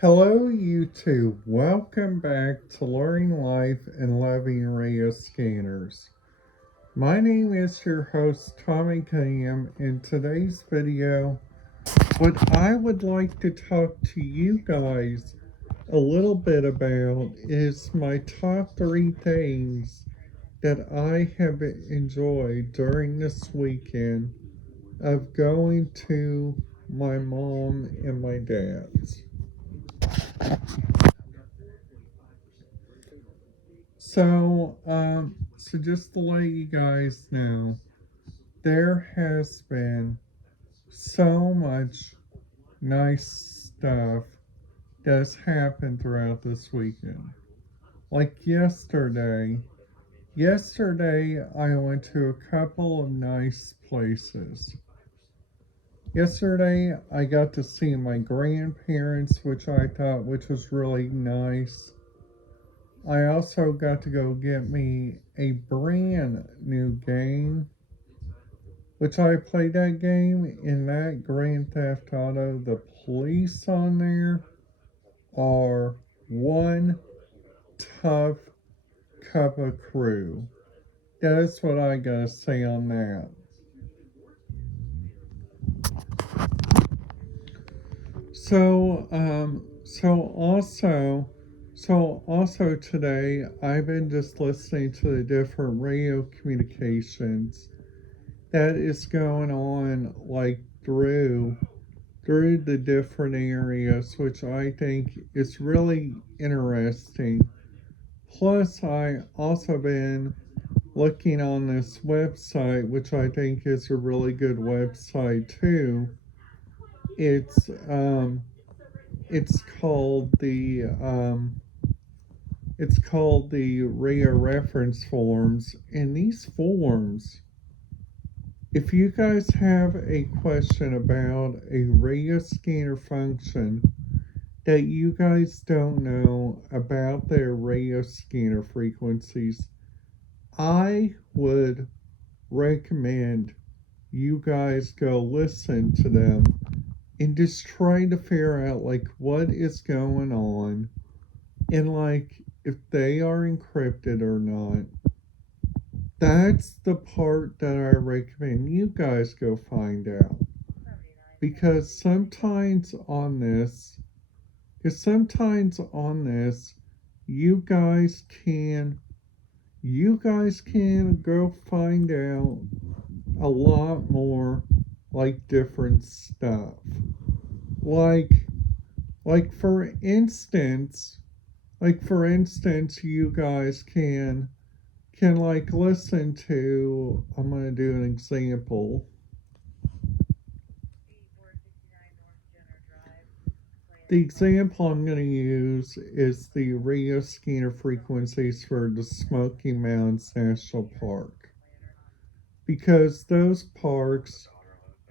Hello, YouTube. Welcome back to Learning Life and Loving Radio Scanners. My name is your host, Tommy Cam. In today's video, what I would like to talk to you guys a little bit about is my top 3 things that I have enjoyed during this weekend of going to my mom and my dad's. So just to let you guys know, there has been so much nice stuff that's happened throughout this weekend. Like yesterday I went to a couple of nice places. Yesterday I got to see my grandparents, which was really nice. I also got to go get me a brand new game, which I played that game in that Grand Theft Auto. The police on there are one tough cup of crew. That's what I gotta say on that. So, um, so also, so also today I've been just listening to the different radio communications that is going on, like through the different areas, which I think is really interesting. Plus, I also been looking on this website, which I think is a really good website too. It's um, it's called the RIA reference forms, and these forms, if you guys have a question about a RIA scanner function that you guys don't know about their RIA scanner frequencies, I would recommend you guys go listen to them and just try to figure out like what is going on and like if they are encrypted or not. That's the part that I recommend you guys go find out. Because sometimes on this, you guys can go find out a lot more like different stuff. Like like for instance, you guys can like listen to, I'm going to do an example. The example I'm going to use is the radio scanner frequencies for the Smoky Mountains National Park, because those parks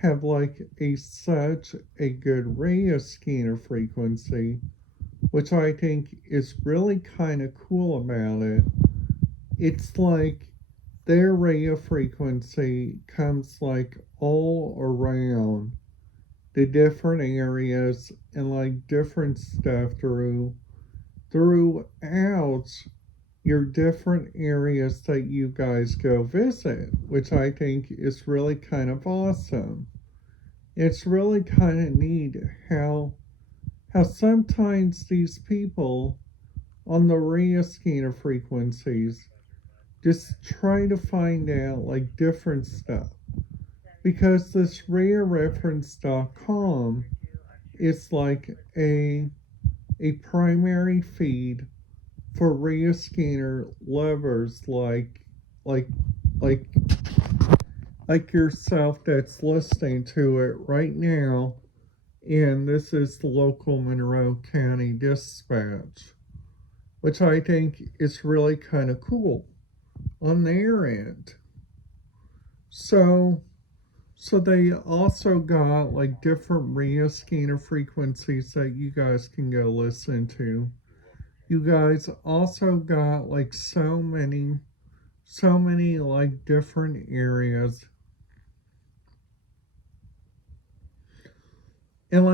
have like such a good radio scanner frequency, which I think is really kind of cool about it. It's like their radio frequency comes like all around the different areas and like different stuff throughout your different areas that you guys go visit, which I think is really kind of awesome. It's really kind of neat how sometimes these people on the radio scanner frequencies just try to find out like different stuff, because this rarereference.com is like a primary feed for radio scanner lovers like like like yourself that's listening to it right now. And this is the local Monroe County Dispatch, which I think is really kind of cool on their end. So So they also got like different radio scanner frequencies that you guys can go listen to. You guys also got like so many like different areas. And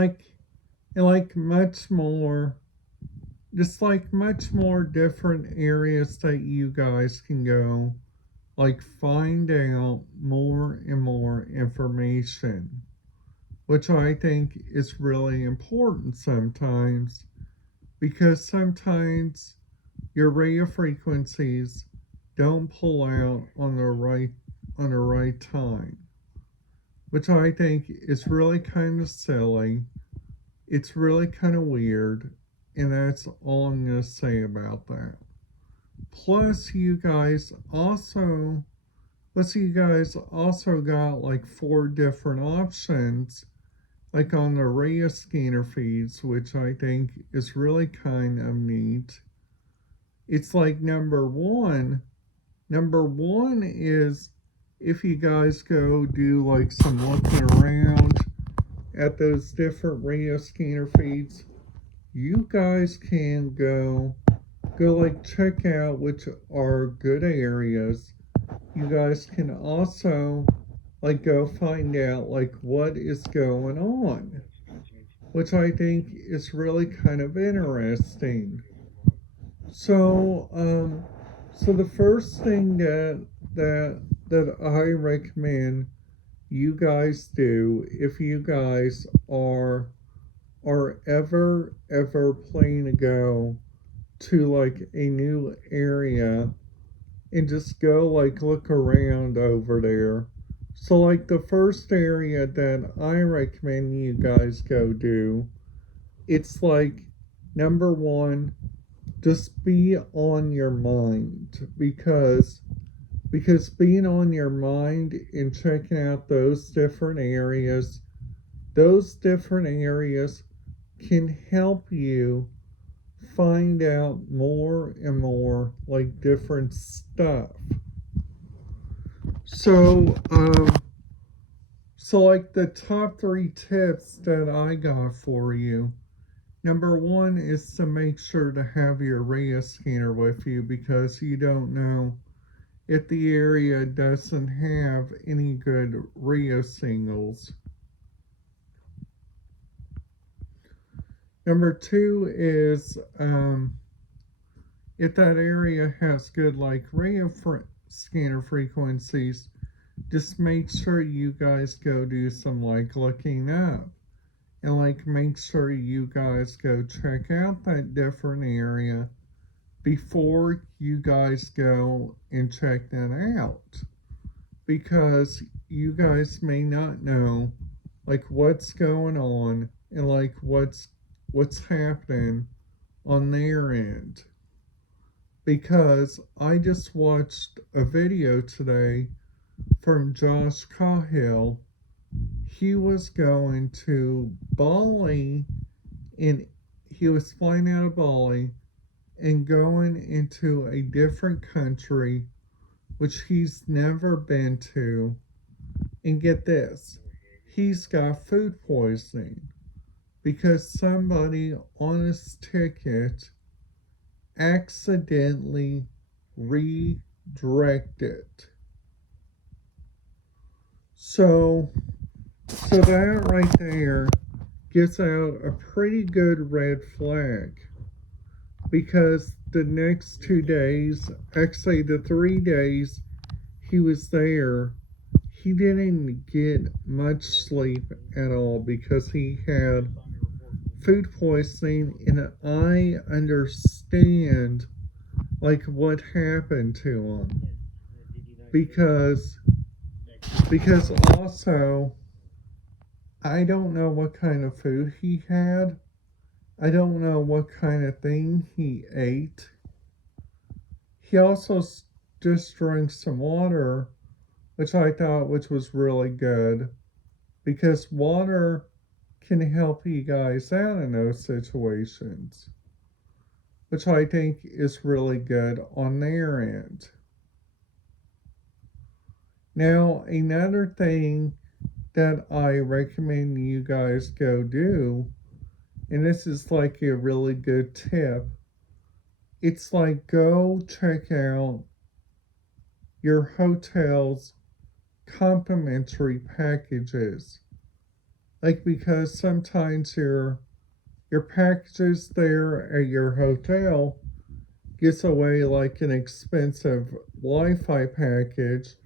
and like much more, just like much more different areas that you guys can go, like find out more and more information, which I think is really important sometimes because sometimes your radio frequencies don't pull out on the right time, which I think is really kind of silly. It's really kind of weird, and that's all I'm going to say about that. Plus, you guys also got like four different options, like on the radio scanner feeds, which I think is really kind of neat. It's like number one is if you guys go do like some looking around at those different radio scanner feeds, you guys can go like check out which are good areas. You guys can also like go find out like what is going on, which I think is really kind of interesting. So, so the first thing that that I recommend you guys do if you guys are ever planning to go to like a new area and just go like look around over there. So like the first area that I recommend you guys go do, it's like number one, just be on your mind because being on your mind and checking out those different areas can help you find out more and more like different stuff. So, so like the top three tips that I got for you. Number one is to make sure to have your radio scanner with you because you don't know if the area doesn't have any good radio signals. Number two is if that area has good like scanner frequencies, just make sure you guys go do some like looking up and like make sure you guys go check out that different area before you guys go and check that out because you guys may not know like what's going on and like what's happening on their end because I just watched a video today from Josh Cahill. He was going to Bali and he was flying out of Bali and going into a different country which he's never been to. And get this, he's got food poisoning because somebody on his ticket accidentally redirected. So, so that right there gets out a pretty good red flag because the next 2 days, actually the 3 days he was there, he didn't get much sleep at all because he had food poisoning, and I understand like what happened to him because also I don't know what kind of food he had. I don't know what kind of thing he ate. He also just drank some water, which was really good because water can help you guys out in those situations, which I think is really good on their end. Now, another thing that I recommend you guys go do, and this is like a really good tip, it's like go check out your hotel's complimentary packages. Like because sometimes your packages there at your hotel gives away like an expensive Wi-Fi package,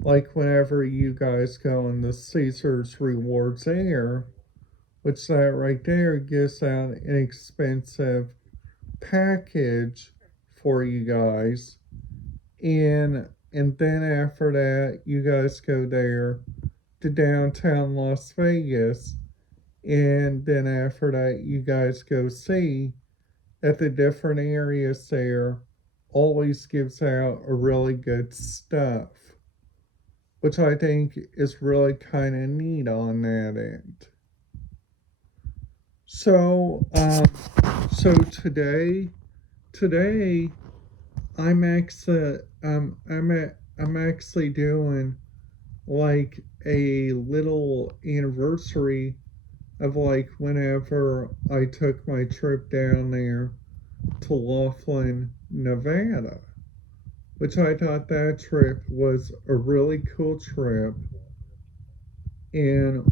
like whenever you guys go on the Caesars Rewards Air, which that right there gives out an expensive package for you guys. And then after that, you guys go there to downtown Las Vegas, and then after that, you guys go see that the different areas there always gives out a really good stuff, which I think is really kind of neat on that end. So, so today I'm actually, I'm actually doing like a little anniversary of like whenever I took my trip down there to Laughlin, Nevada, which I thought that trip was a really cool trip. And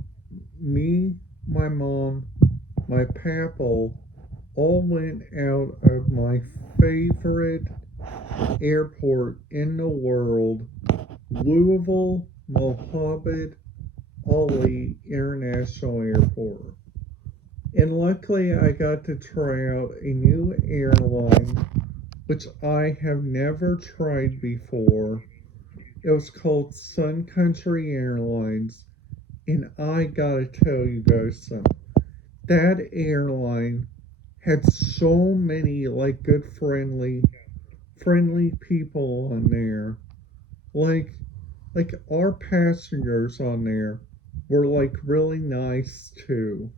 me, my mom, my papal all went out of my favorite airport in the world, Louisville Mohammed Ali International Airport. And luckily, I got to try out a new airline which I have never tried before. It was called Sun Country Airlines, and I gotta tell you guys something. That airline had so many like good friendly people on there. Like like our passengers on there were like really nice too.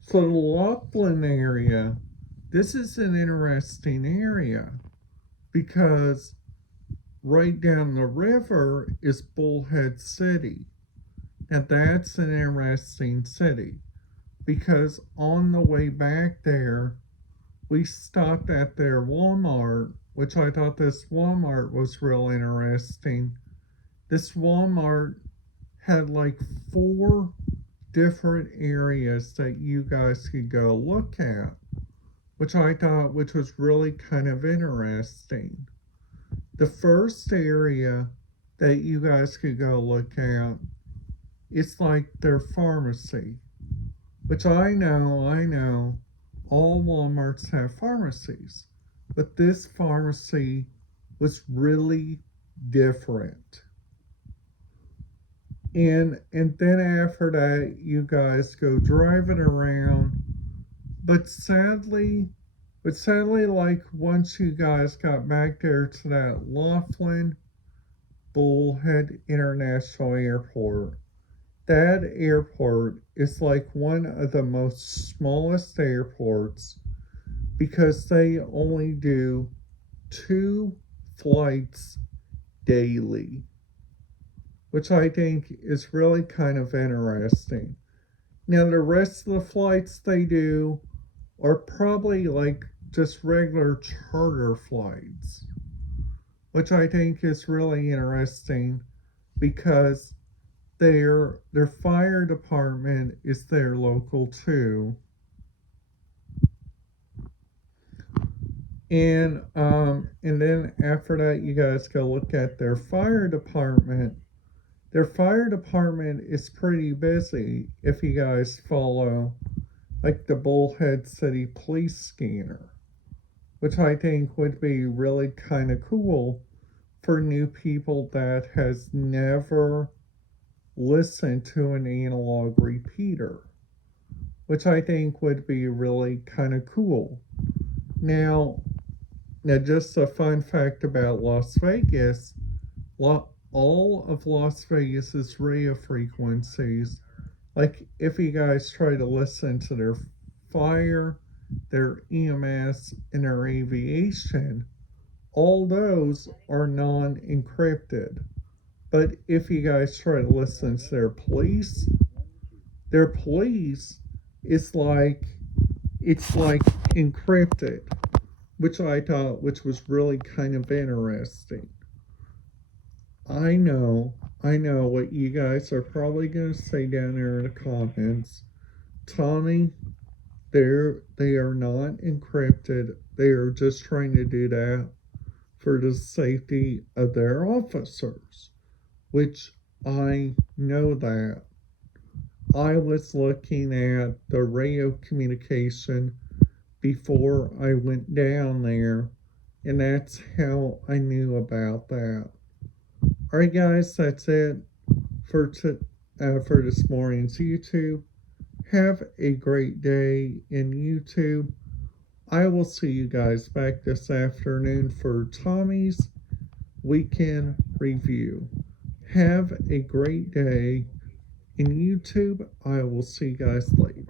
So the Laughlin area, this is an interesting area because right down the river is Bullhead City. Now that's an interesting city because on the way back there, we stopped at their Walmart, which I thought this Walmart was real interesting. This Walmart had like four different areas that you guys could go look at, which was really kind of interesting. The first area that you guys could go look at is like their pharmacy, which I know, all Walmarts have pharmacies, but this pharmacy was really different. And then after that, you guys go driving around, but sadly, like once you guys got back there to that Laughlin Bullhead International Airport, that airport is like one of the most smallest airports because they only do two flights daily, which I think is really kind of interesting. Now, the rest of the flights they do are probably like just regular charter flights, which I think is really interesting because their fire department is their local too. And then after that you guys go look at their fire department. Their fire department is pretty busy if you guys follow like the Bullhead City police scanner, which I think would be really kind of cool for new people that has never listened to an analog repeater, which I think would be really kind of cool. Now, now just a fun fact about Las Vegas, all of Las Vegas's radio frequencies, like if you guys try to listen to their fire, their EMS, and their aviation, all those are non-encrypted. But if you guys try to listen to their police is like it's like encrypted, which was really kind of interesting. I know I know what you guys are probably going to say down there in the comments. Tommy, they are not encrypted. They are just trying to do that for the safety of their officers, which I know that. I was looking at the radio communication before I went down there, and that's how I knew about that. All right, guys, that's it for for this morning's YouTube. Have a great day in YouTube. I will see you guys back this afternoon for Tommy's weekend review. Have a great day in YouTube. I will see you guys later.